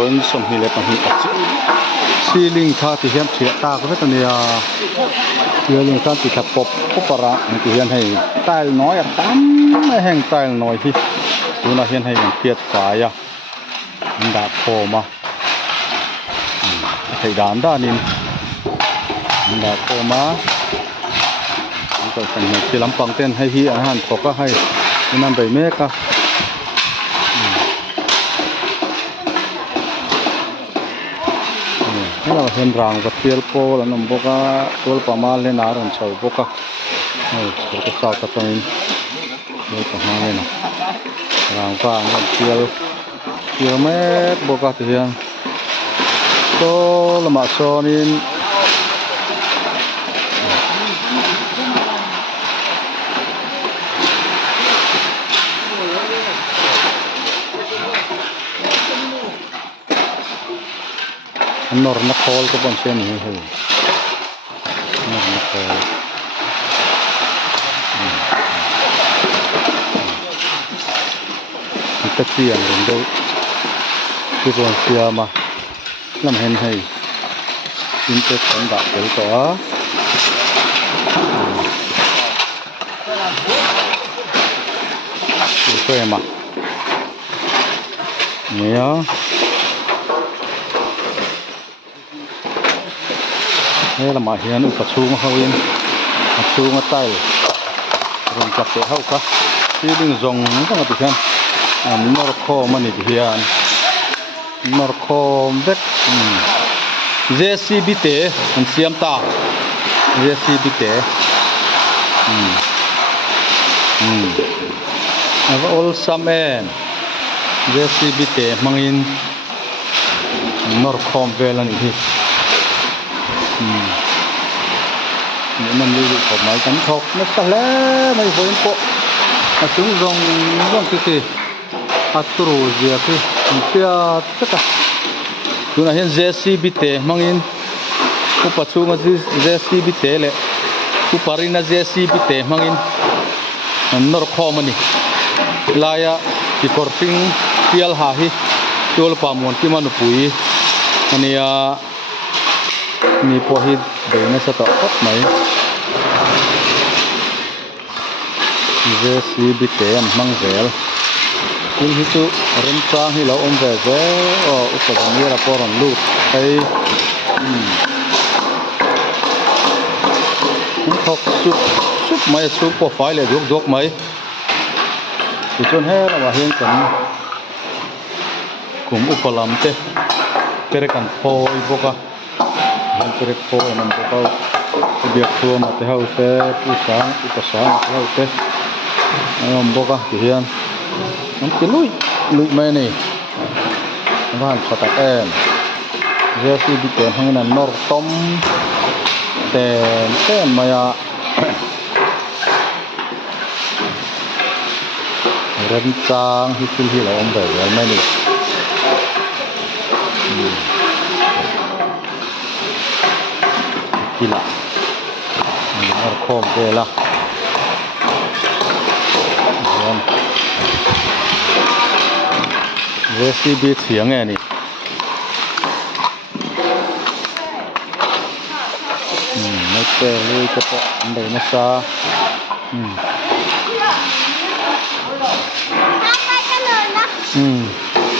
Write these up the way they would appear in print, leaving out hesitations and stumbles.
ron som hi le pa hi pa ceiling tha ti hian thia ta ko ta nia ceiling kan ti tha pop popara ti hian hei tile noi a tam mai heng tile noi hi tuna hian hei an phiat fai a an da khoma thei dan danin an da khoma an ko sang hi ti lampang ten hei hi an han thoka hei nan bai mek aเราเห็นรางกับเทียลโปแล้วนำบก้าตัวประมาณเล่นอารันเฉาบก้าเราจะสาวตะตรงนี้เลยประมาณเลยนะรางฟ้าเงินเทียลแม่บก้าที่ยังก็ละมาโซนินนอร์นักโคลก็เป็นเช่นนี้เลยนอร์นักโคลมันจะเสียงเรื่องดูที่เป็นเสียมาน้ำเห็นให้อินเตอร์สันดาบเดี๋ยวต่อช่วยมาเนี่ยนี่ละมาเฮียนอุปชูมาเขาเองอุปชูมาใต้เรื่องจับเตะเขาก็ที่ดึงจงต้องมาติดกันนอร์โคมันนี่เฮียนนอร์โคเบ็ดJCBเตะมันเสียมตา JCBเตะแล้วก็ all summer JCBเตะมังอินนอร์โคเวลันนี่นี่มันมีกฎหมายกันทกนักแล้วไม่พออินโปอาถึงรองที่อัตโรเจียที่เปียตะดูนะเห็น JCB เตะมังอินอุปชูมา JCB เตะเลยอุปารินา JCB เตะมังอินนอร์คอมันนี่ลายะที่คอร์ฟิงเปียลหาฮิตัวละปามวนที่มันปุยอันนี้นี่พอฮิตเดินสต๊อกไหมเจสีบิเตนมังเซลคุณฮิตุเริ่มสร้างให้เราอมเวเซอุปกรณ์นี้เราพอรันลูดให้ทอกซุปไหมซุปพอไฟเลยดกไหมที่จนให้เราเห็นกันกลุ่มอุปลัมเตะเกิดกันพอยพวกมันเรียกโฟนั่นพวกเขาเบียดตัวมาเท่าเตะผู้สางอุปสรรคเท่าเตะมันพวกเขาที่เห็นมันจะลุยไม่นี่บ้านสตาร์เอ็มเจ้าที่ดิเตนทางนั้นนอร์ตอมแต่มายาเริ่มจางที่ขึ้นที่เราอมแบบไม่นี่กีฬาอร์คอมเดล่าเวสีบีเสียงไงนี่ไม่เจอเลยจะปะอันใดนะซา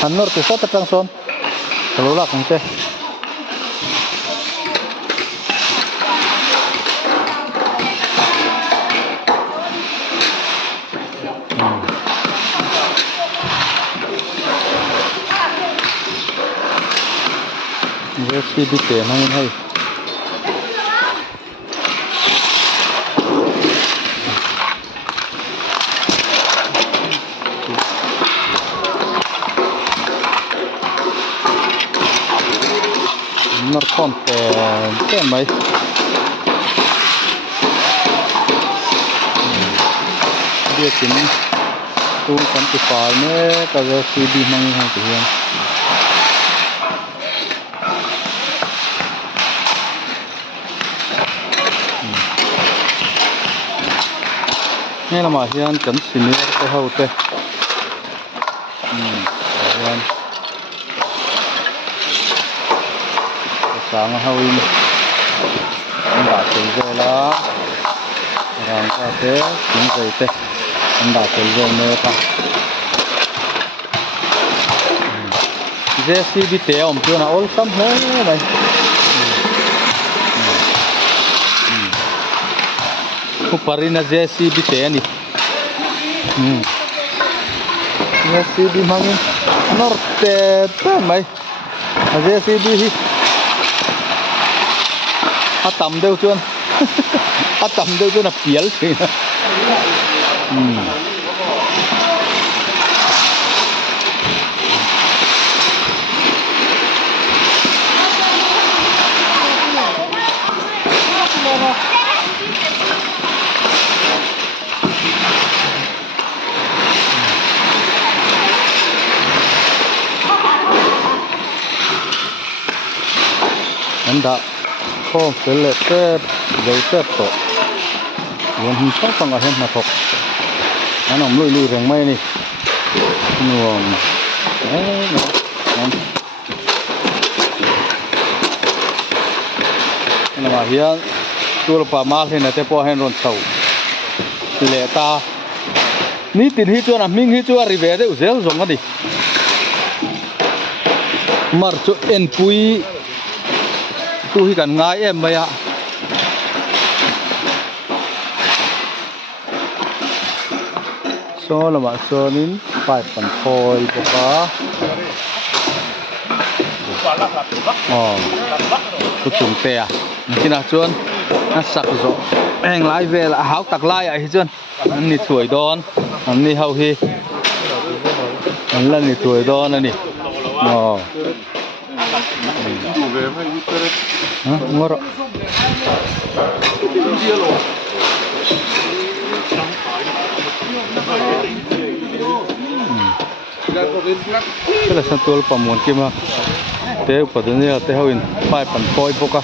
อันนอร์ติสต์ตั้งโซนทะลุลักของเจ้เวสีบิเตนั่งให้นอร์คอนแต่ไหมเดี๋ยวกินตู้กันติฟายเนี่ยก็จะซีดีมั่งให้ตัวเองนี่เรามาเห็นกันสิเนี่ยก็เข้าเตะเห็น sang hawin anda tel vela rang ka te tin zai te anda tel vel me ka JCB te om tu na ol sam he mai uparina JCB te ani JCB mangin norte te mai JCB hi atam deu chuan atam deu chuan a pial thei na anda khom sele te deu te to yon hin sang a hen na thok anom lui reng mai ni nuam na ma hian tur pa mal hen na te po hen ron chau le ta ni tin hi chuan a ming hi chu a ri ve de uzel zong ani mar chu en pui tu hi kan ngai em mai a so lama sonin pai pan khoi boka ku chung te a kina chuan a sak zo eng lai vel a hau tak lai a hi chuan an ni thuai don an ni hau hi an la ni thuai don ani ngoro la santul pamon kima te upadani te hawin pai pan koi boka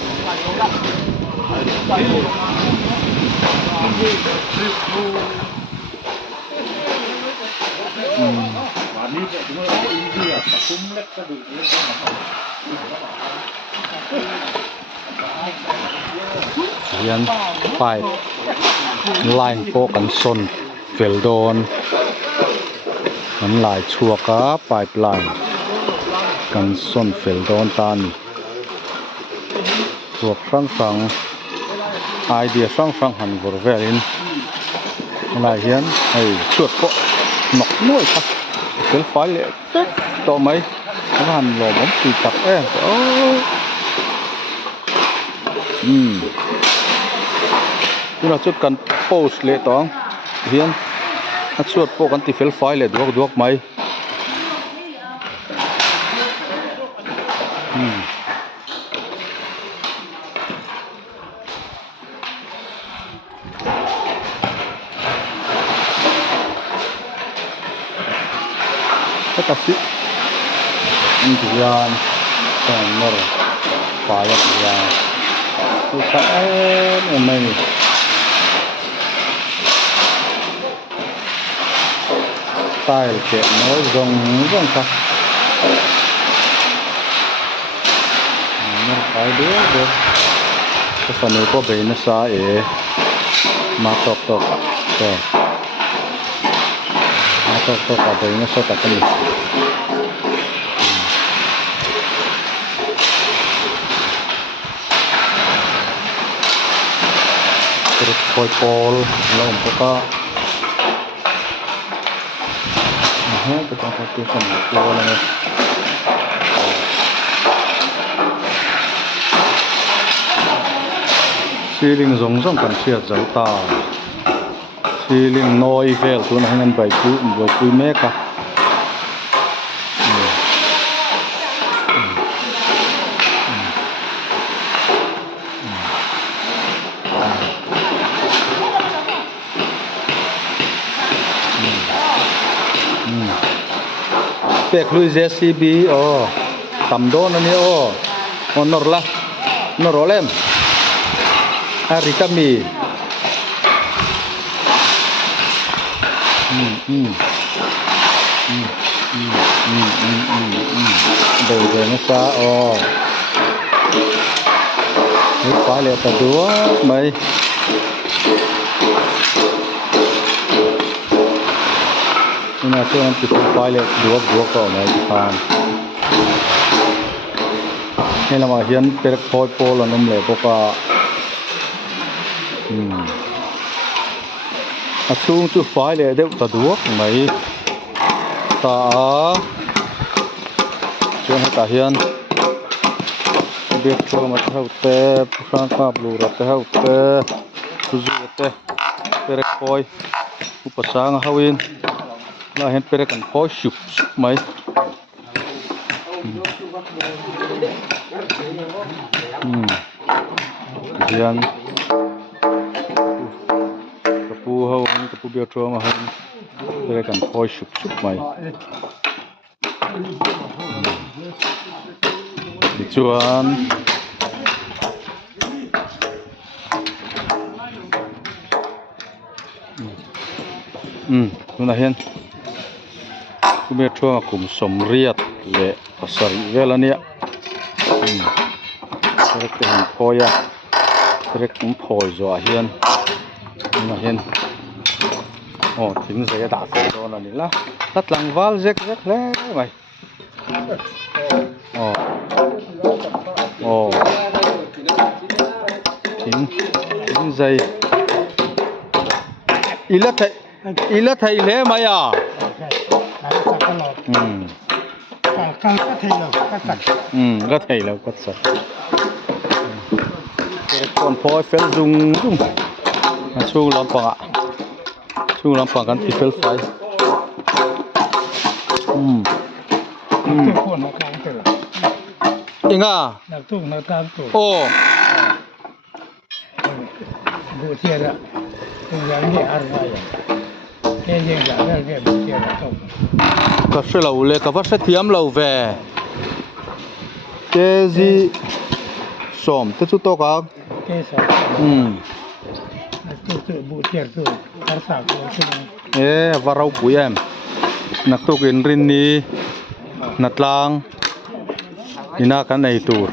yan pipe line po kan son veldon an lai chuaka pipeline kan son veldon tan chuak sang idea sang han vor velin lai hian hei chuat po nok noi kha kel fai le to mai han lo bom ti tak tuna chut kan post le tong hian a chuat po kan ti fel fai le duak mai tapi indian nomor payah ya usahaen emang style ke nói rong ka nó phải được cái phần này có bị nó sai mà top rồi mà top ở đây nó sao так này terus pol lompat ka kita fokusan keluarnya ceiling zong kan siat zau ta ceiling noi vel tu na hangan bai pui meka pek lui JCB tam don ani honor la norolem hari kami Đây nó xa Phải là ta đúa mày nhưng mà cho anh chỉ phải là đúa có mày thì phàm nên là mà hiện perek phôi po là nôm lệ boka chung chú phải là đều ta đúa mày ta cho hai ta hiện biết cho mà theo te sang cáp lù ra theo te suzu te perek phôi upasang hawin là hiện perek kan phôi sụp mày Dian kapu hau ni kapu biar tua mah perek kan phôi sụp mày Dicuan Tuna hian kume thua kum somriat le pasari velania perek han phoya perek kum phoi zo a hian tuna hian thing zai da se don ani la tatlang wal zek le mai thing zai ila thai le mayaก็thầyแล้วก็สักคนพอยเฟลซุงช่วงลำปางกันที่เฟลไฟยังอ่ะนักตามตัวโอ้บูเทียระอย่างนี้อะไรยังอย่างนั้นเนี่ยบูเทียระต้องก็ช่วยเราเลยก็ว่าเสียมเราแวเจซีสมที่สุดตัวกันเจสันตัวบูเทียร์ตัวภาษาตัวใช่ไหมว่าเราปุยนักตุกินรินนี้นัดลางนี่นักกันในตัว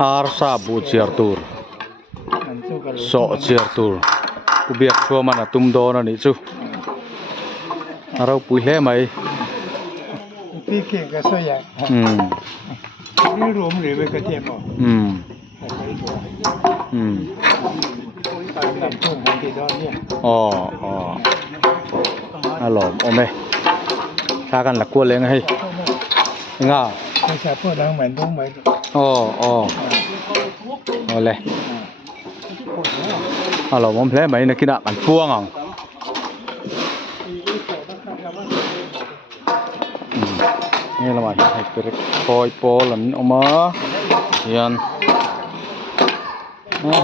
อาร์ซาบูเทียร์ตัวโซเทียร์ตัวกูเบียกชัวมันตุ้มโดนนี่จูเราปุยเล่ไหมพี่เก่งก็สวยนี่รวมหรือไปกระเทียมอ่ะลำทุ่งของที่ดอนเนี่ยอร่อยโอ้แม่ถ้ากันหลักกวนเลยไงง่าไม่ใช่พวกดังเหมือนทุ่งไหมเอาเลยอร่อยมันแผลไหมในกินอ่ะกันพวงอ่ะนี่ละมาให้perek phôi po lần ông má hiền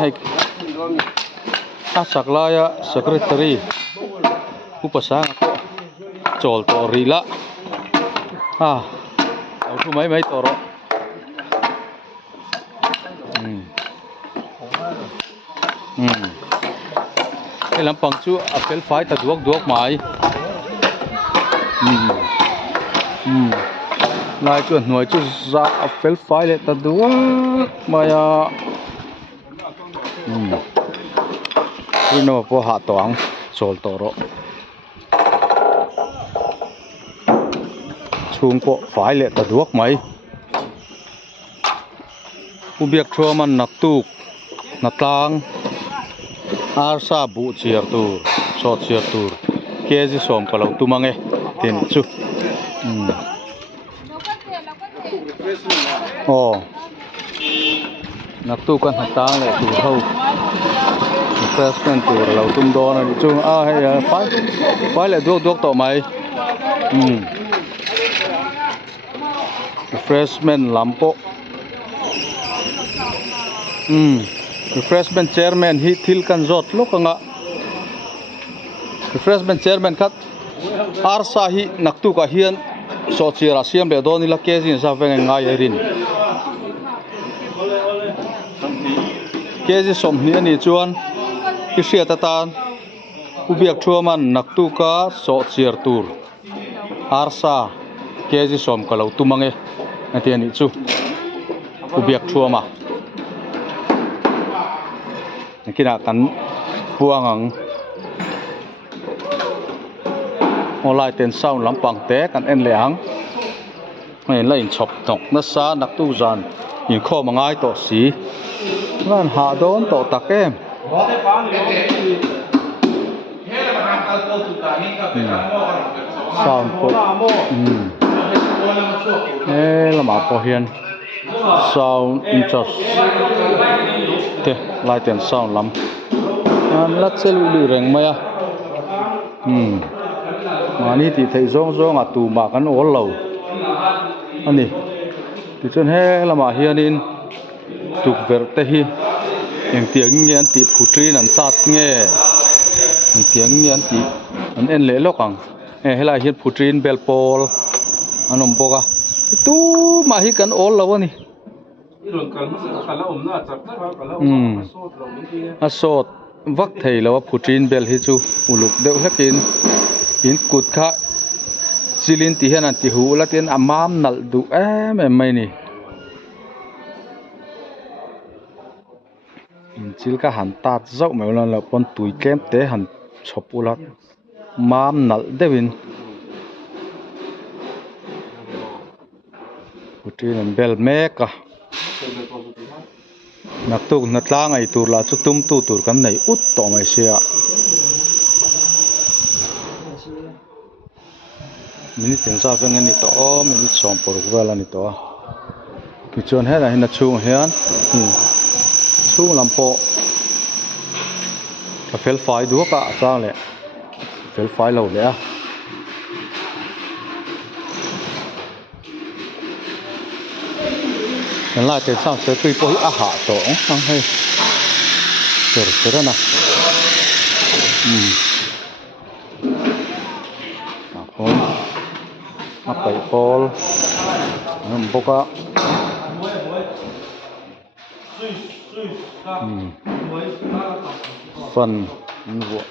ให้สักลาย secretary ผู้ประสานโจลตัวรีละเอาทุกไม่ตัวรอให้ลำปังชูอัพเปิลไฟตัดดวกไม้นายจวนหน่วยจุดจะอัพเปิลไฟเลยตัดดวกมาคุณน้องพอหาตัวงโซลตัวรอช่วงพอไฟเลยตัดดวกไหมผู้เบียกชัวมันนักตุกนักตางอาร์ซาบูเชียร์ตูโซเชียร์ตูเคจิสอมกะเราตุมังเอเต็นชุนักตุกันหัดตางเลยตูเท่าเฟรชแมนตูเราตุมโดนนี่จุให้ไฟเลยดวกต่อไหมเฟรชแมนลำโปrefreshment chairman hi thil kan zot lokanga refreshment chairman khat arsa hi naktu ka hian so chira siam be doni la kejin sa veng ngai rin keji som ni ani chuan ki sia ta tan ubiak thuaman naktu ka so chir tur arsa keji som ka lo tumange ati ani chu ubiak thuama กินกันพวงังออนไลน์เต็นเศร้าลำปังแตกันเอ็นเหลียงไม่เล่นชอบตกนัสซานักตู้จานยิงข้อมังไงต่อสีนั่นหาโดนต่อตะแก้มสาวปุ๊ละหมาพอเฮียนสาวอินจัสเตะลายเต็นสาวลำอันลัดเซลูลีแรงไหมอ่ะมานี่ที่ไทยซ่องตูมากันโอ้เหล่าอันนี้ที่จนให้ละหมาเฮียนินตุกเวรเตฮีอย่างเตียงเงี้ยตีผู้ตรีนันตัดเงี้ยอย่างเตียงเงี้ยตีอันเอ็นเล่ลกังให้ลายเฮียผู้ตรีนเบลโปลอันนมปกะตู้มาฮิกันโอ้เหล่าวะนี่อาโซดวักไทยแล้วว่าผู้ตรีนเบลฮิจูอุลุกเดวลักินหินกุดขะซิลินที่เห็นอันที่หูลักินอามามนัลดูไม่นี่จิลก็หันตาเจ้าเหมือนเราปนตุยแก้มเตะหันชอบอุลักมามนัลเดวินผู้ตรีนเบลเมกะนักตุกนัดล่างไอตูร์ลาจุดตุ้มตูร์กันในอุดต่อไม่เสียมินิถึงซาเฟงนี่ต่อมินิสองปรุกเวลานี่ต่อมิจวนเฮนะเห็นชูเฮียนชูลำโพกับเฟลไฟดูก็จ้าเลยเฟลไฟเราเลยนั่นแหละเจ้าสาวเสือคุยพวกอาหารต่อทั้งให้เสือนะคนมาไปพอลน้ำปกะฟันนี่วัว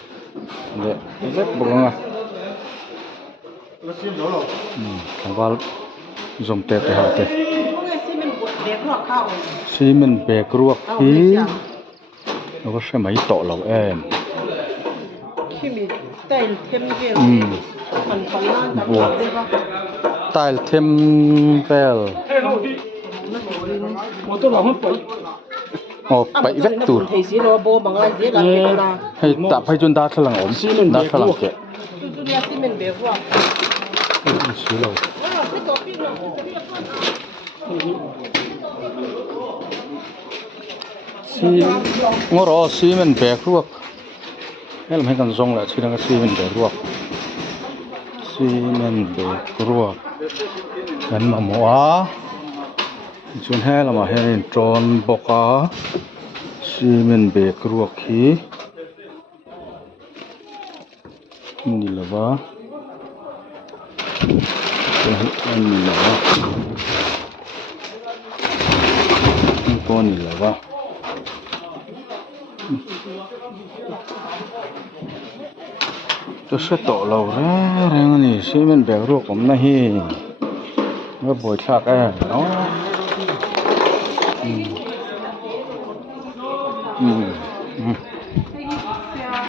เนี่ยเล็บบุกงะของว่าจมเตะหาเตะซีเมนเบกรวกที่เราก็ใช้ไม้ต่อเราบัวไตล์เทมเปลโอ้ไปเวกตูร์ให้ตับให้จนดาทลังอมดาทลังเกะสีเราซีงอรอซีมันแบกรวกให้เราให้กันซองแหละชื่อนั้นก็ซีมันแบกรวกซีมันแบกรวกกันมาหมัวจนให้เรามาให้จอนบอกว่าซีมันแบกรวกขี้นี่แหละวะนี่แหละวะตัวนี่แหละวะจะเสตเราแรงนี่ซีมันแบกรวกผมนะฮีว่าบ่อยชักเนาะ